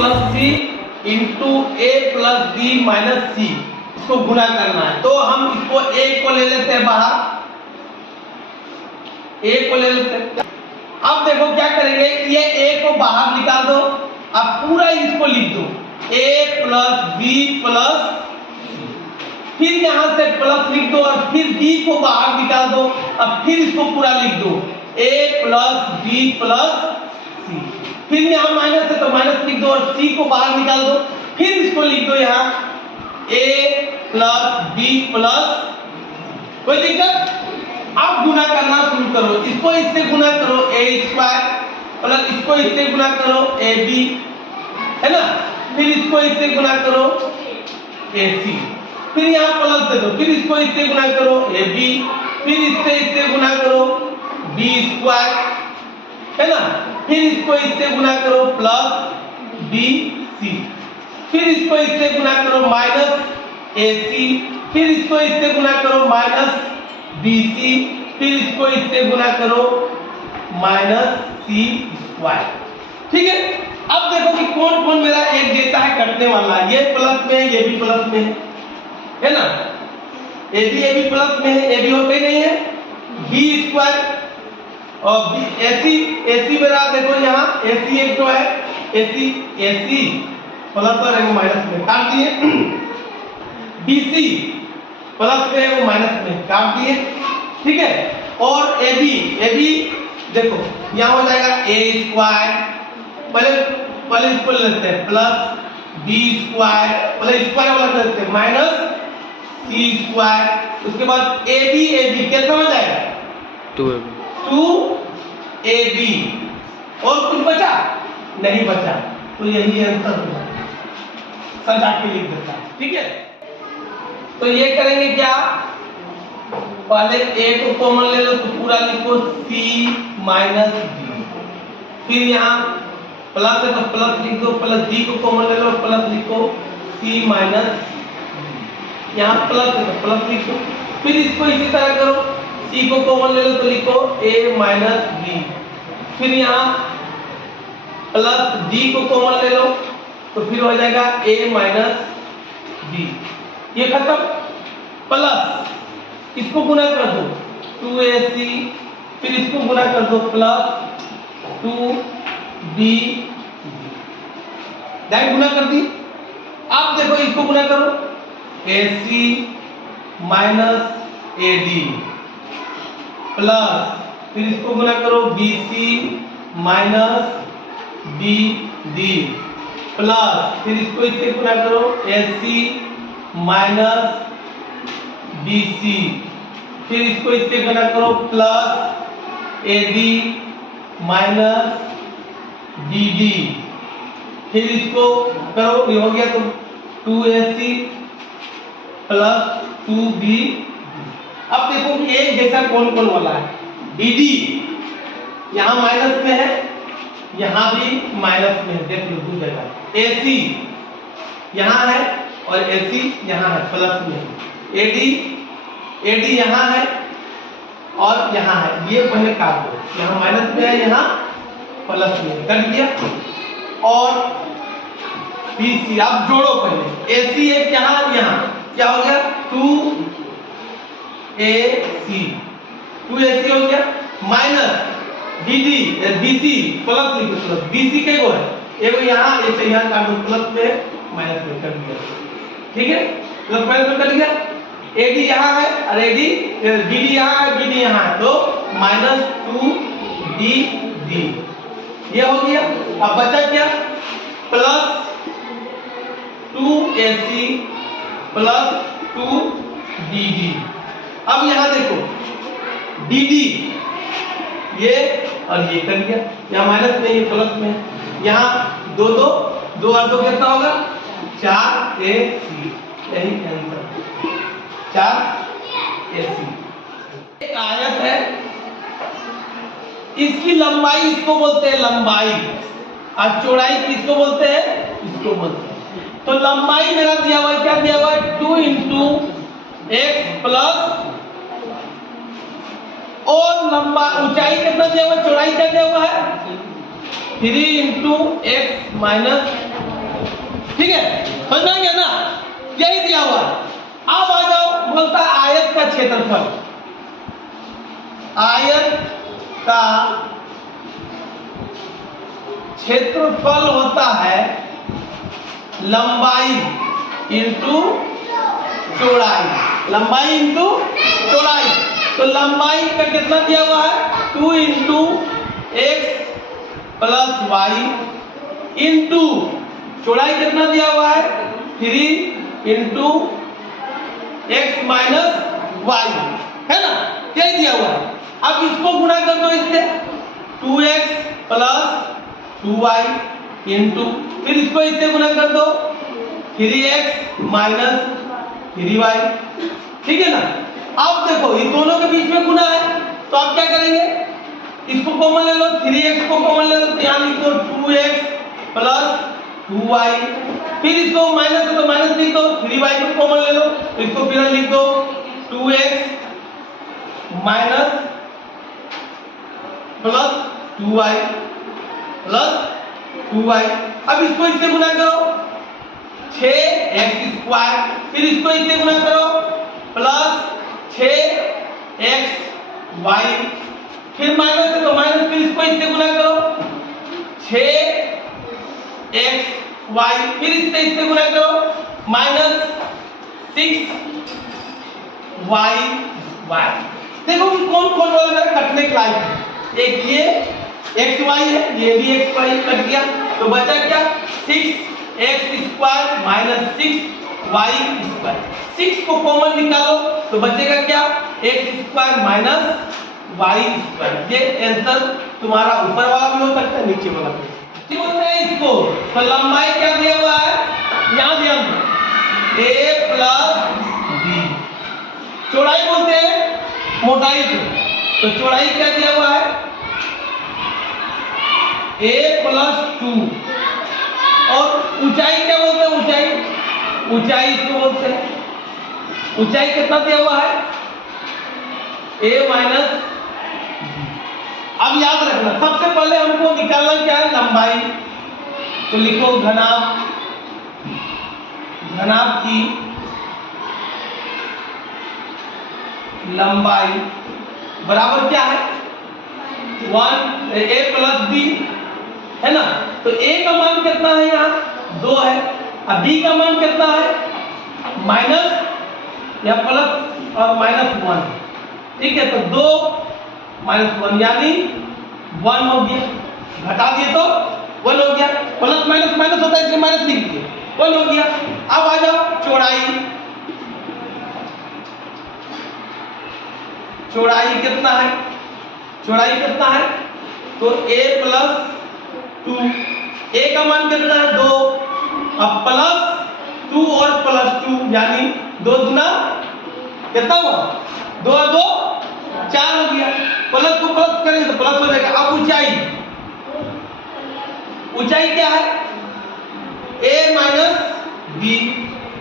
Plus सी into ए plus B minus सी, इसको गुना करना है। तो हम इसको ए को ले लेते हैं बाहर, ए को ले लेते हैं। अब देखो क्या करेंगे, ये ए को बाहर निकाल दो, अब पूरा इसको लिख दो a प्लस बी प्लस, फिर यहां से प्लस लिख दो और फिर b को बाहर निकाल दो, अब फिर इसको पूरा लिख दो a प्लस बी प्लस सी, फिर यहां माइनस है तो माइनस लिख दो और c को बाहर निकाल दो, फिर इसको लिख दो यहां a प्लस बी प्लस, कोई दिक्कत? अब गुना करना शुरू करो, इसको इससे गुना करो a स्क्वायर प्लस इसको इससे गुना करो ab, है ना, फिर इसको इससे गुना करो ac, फिर यहाँ प्लस दे दो, फिर इसको इससे गुना करो ab, फिर इससे गुना करो b स्क्वायर, है ना, फिर इसको इससे गुना करो प्लस bc, फिर इसको इससे गुना करो माइनस ac, फिर इसको इससे गुना करो माइनस bc, फिर इसको इससे गुना करो माइनस c स्क्वायर। ठीक है, अब देखो कि कौन कौन मेरा एक जैसा है कटने वाला है, ये प्लस में है, ये भी प्लस में है ना, ए भी प्लस में है, ए भी होते ही नहीं है, बी स्क्वायर और एसी मेरा देखो यहाँ एसी एक जो है एसी प्लस और एक माइनस में काट दिए, बीसी प्लस में वो माइनस में काट दिए। ठीक है, और ए बी देखो यहाँ हो जाएगा ए स्क्वायर, पहले इसको लेते हैं प्लस बी स्क्वायर, पहले स्क्वायर वाला लेते हैं माइनस सी स्क्वायर, उसके बाद ए बी कैसा हो जाएगा 2ab, और कुछ बचा नहीं बचा, तो यही आंसर होगा, सजा के लिख देता है। ठीक है, तो ये करेंगे क्या, पहले a को कॉमन ले लो तो पूरा लिखो c माइनस b, फिर यहाँ प्लस है तो प्लस लिख दो, प्लस b को कॉमन ले लो प्लस लिखो c माइनस, यहाँ प्लस है तो प्लस लिखो, फिर इसको इसी तरह करो, c को कॉमन ले लो तो लिखो a माइनस b, फिर यहाँ प्लस d को कॉमन ले लो तो फिर हो जाएगा a माइनस b, ये खत्म, प्लस इसको गुना कर दो 2ac, फिर इसको गुना कर दो प्लस 2b, डायरेक्ट गुना कर दी। अब देखो इसको गुना करो ac माइनस ad प्लस, फिर इसको गुना करो bc माइनस bd प्लस, फिर इसको इससे गुना करो ac माइनस bc, फिर इसको इससे गुना करो प्लस ad माइनस bd, फिर इसको करो, ये हो गया तो 2ac प्लस 2b। अब देखो कि एक जैसा कौन कौन वाला है, dd यहाँ माइनस में है, यहाँ भी माइनस में है, देख लो दो जगह, ac यहाँ है और ac यहाँ है प्लस में, ad यहाँ है और यहाँ है, ये पहले काट दो, यहाँ माइनस में है यहाँ प्लस में, कर दिया, और bc आप जोड़ो पहले, ac एक यहाँ यहाँ क्या हो गया 2ac हो गया, माइनस bc प्लस लिखो, bc के को है एक यहाँ एक यहाँ काट दो, प्लस में माइनस में कर दिया। ठीक है, प्लस माइनस में कर दिया, ad यहाँ है और bd यहाँ है, bd यहाँ है, तो माइनस 2bd, ये हो गया। अब बचा क्या, प्लस 2ac प्लस 2bd। अब यहाँ देखो dd ये और ये कर दिया, यहाँ माइनस में ये प्लस में, यहाँ दो और दो कितना होगा 4ac, यही आंसर 4ac। एक आयत है, इसकी लंबाई इसको बोलते हैं लंबाई, और चौड़ाई किसको बोलते हैं, इसको बोलते हैं। तो लंबाई मेरा दिया हुआ है, क्या दिया हुआ है 2 इंटू x प्लस, और लंबा ऊंचाई कितना दिया हुआ है, चौड़ाई क्या दिया हुआ है 3 इंटू x माइनस ठीक है, समझ में आ गया ना, यही दिया हुआ है। अब आ जाओ, बोलता है आयत का क्षेत्रफल। आयत का क्षेत्रफल होता है लंबाई इंटू चौड़ाई, लंबाई इंटू चौड़ाई। तो लंबाई का कितना दिया हुआ है 2 into X plus Y into चौड़ाई कितना दिया हुआ है 3 इंटू एक्स माइनस वाई, है ना, यही दिया हुआ है। अब इसको गुणा कर दो इससे 2x प्लस 2y इंटू, फिर इसको इससे गुणा कर दो 3x माइनस 3y, ठीक है ना। अब देखो ये दोनों के बीच में गुणा है, तो आप क्या करेंगे, इसको कॉमन ले लो, 3x को कॉमन ले लो, तो यहाँ लिख दो 2x प्लस 2y, फिर इसको माइनस है तो माइनस लिख दो, 3y को कॉमन ले लो, तो इसको फिर लिख दो 2x minus plus 2y plus 2y। अब इसको इससे गुणा करो 6x स्क्वायर, फिर इसको इससे गुणा करो प्लस 6xy, फिर माइनस है तो माइनस, फिर इसको इससे गुणा करो 6xy, फिर इससे इससे गुणा करो माइनस 6y। देखो कि कौन कौन वाला मेरा कटने के लायक है, एक ये xy है, ये भी xy कट गया, तो बचा क्या 6x square minus 6y square. 6 को कॉमन निकालो तो बचेगा क्या x square minus y square. ये आंसर तुम्हारा ऊपर वाला भी हो सकता है, नीचे वाला भी। बोलते हैं इसको, तो लंबाई क्या दिया हुआ है, यहाँ दिया हुआ a प्लस b, चौड़ाई बोलते हैं मोटाई को, तो चौड़ाई क्या दिया हुआ है a प्लस 2, और ऊंचाई क्या बोलते हैं, ऊंचाई इसको बोलते हैं, ऊंचाई कितना दिया हुआ है a माइनस। अब याद रखना, सबसे पहले हमको निकालना क्या है लंबाई, तो लिखो घनाभ की लंबाई बराबर क्या है 1 a प्लस b, है ना। तो a का मान कितना है यहाँ 2 है, अब b का मान कितना है माइनस या प्लस और माइनस 1, ठीक है। तो 2 माइनस 1 यानी 1 हो गया, घटा दिए तो 1 हो गया, प्लस माइनस माइनस होता है इसलिए माइनस लिख दिए, 1 हो गया। अब आ जाओ चौड़ाई कितना है, तो a प्लस 2, a का मान कितना है 2, अब प्लस 2 और प्लस 2 यानी 2 गुना कितना हुआ 2 और 2 4 हो गया, प्लस को प्लस करेंगे तो प्लस हो जाएगा। अब ऊंचाई क्या है a माइनस b,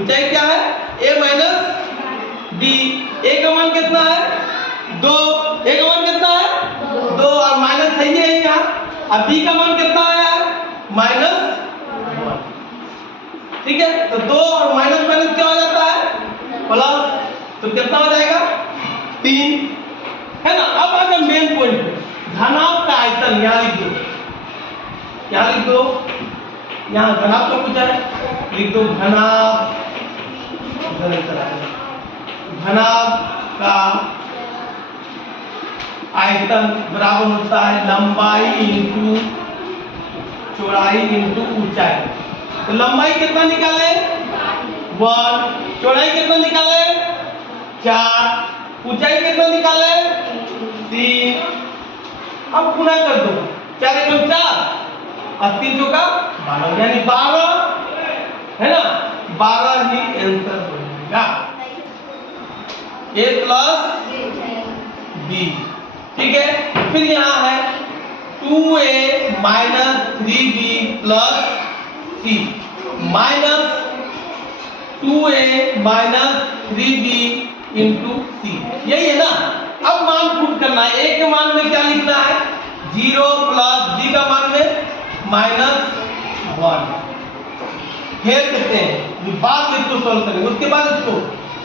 ऊंचाई क्या है a माइनस b, a का मान कितना है 2, a का मान कितना है 2 और माइनस है ये यहाँ, अब b का मान कितना है माइनस 1, ठीक है। तो 2 और माइनस माइनस क्या हो जाता है प्लस, तो कितना हो जाएगा 3, है ना। अब आ जाओ मेन पॉइंट पे, घनाभ का आयतन यहाँ लिख दो, यहाँ घनाभ का पूछा है, लिख दो घनाभ का आयतन बराबर होता है लंबाई इंटू चौड़ाई इंटू ऊंचाई। तो लंबाई कितना निकाले 1, चौड़ाई कितना निकाले 4, ऊंचाई कितना निकाले 3। अब गुणा कर दो, 4 × 4 और 3 चौका 12, यानी 12, है ना, 12 ही आंसर बनेगा a प्लस b, ठीक है। फिर यहाँ है 2a minus 3b plus c minus 2a minus 3b into c, यही है ना। अब मान पुट करना है, a के मान में क्या लिखना है 0 प्लस b का मान में -1, फेर देते हैं, बाद में इसको सॉल्व करेंगे। उसके बाद इसको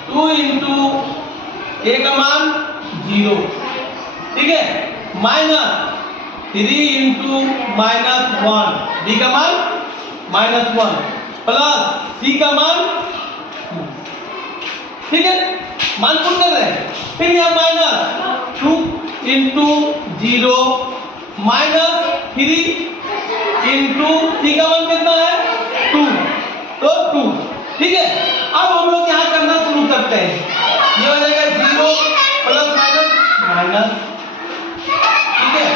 2 इंटू ए का मान 0, ठीक है, माइनस 3 इंटू -1 बी का मान -1 प्लस सी का मान 2, ठीक है, मान पुट कर रहे हैं। फिर यहाँ माइनस 2 इंटू 0 माइनस 3 इंटू सी का मान कितना है 2, तो 2, ठीक है। अब हम लोग यहाँ करना शुरू करते हैं। ये हो जाएगा 0 प्लस माइनस माइनस, ठीक है,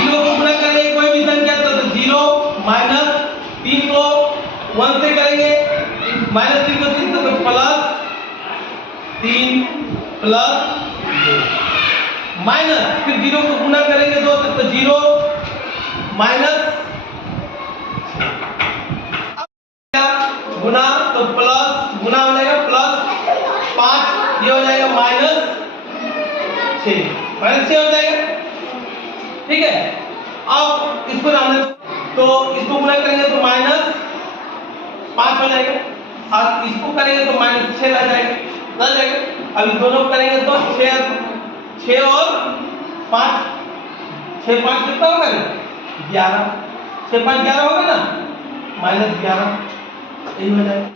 0 को गुणा करेंगे कोई भी संख्या तो 0 माइनस 3 को 1 से करेंगे, माइनस 3 को 3 से तो प्लस 3 प्लस 2 माइनस, फिर 0 को गुणा करेंगे 2 से तो 0 माइनस गुना तो प्लस गुना हो जाएगा प्लस 5, ये हो जाएगा -6 हो जाएगा, ठीक है। अब इसको हमने तो इसको गुणा करेंगे तो -5 हो जाएगा, और इसको करेंगे तो -6 रह जाएगा। अभी दोनों करेंगे तो 6 और 5, 6 5 कितना होगा 11, 6 5 11 होगा ना, -11 यही हो जाएगा।